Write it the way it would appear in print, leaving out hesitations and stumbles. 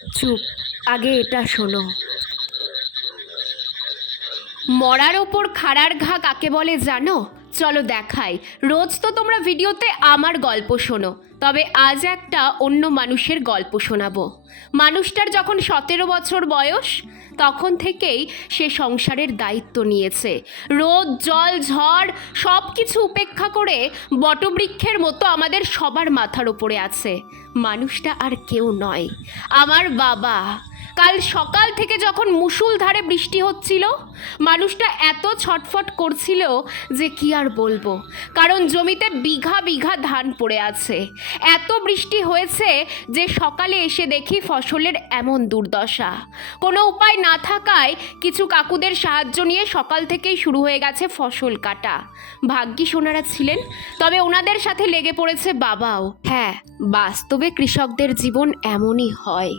চুপ, আগে এটা শোনো। মরার ওপর খাড়ার ঘা কাকে বলে জানো? চলো দেখাই। রোজ তো তোমরা ভিডিওতে আমার গল্প শোনো, তবে আজ একটা অন্য মানুষের গল্প শোনাবো। মানুষটার যখন 17 বছর বয়স, তখন থেকেই সে সংসারের দায়িত্ব নিয়েছে। রোদ জল ঝড় সব কিছু উপেক্ষা করে বটবৃক্ষের মতো আমাদের সবার মাথার ওপরে আছে। মানুষটা আর কেউ নয়, আমার বাবা। কাল সকাল থেকে যখন মুষলধারে বৃষ্টি হচ্ছিল, মানুষটা এত ছটফট করছিল যে কি আর বলবো। কারণ জমিতে বিঘা বিঘা ধান পড়ে আছে। এত বৃষ্টি হয়েছে যে সকালে এসে দেখি ফসলের এমন দুর্দশা। কোনো উপায় না থাকায় কিছু কাকুদের সাহায্য নিয়ে সকাল থেকেই শুরু হয়ে গেছে ফসল কাটা। ভাগ্যিস ওনারা ছিলেন, তবে ওনাদের সাথে লেগে পড়েছে বাবাও। হ্যাঁ, বাস্তবে কৃষকদের জীবন এমনই হয়।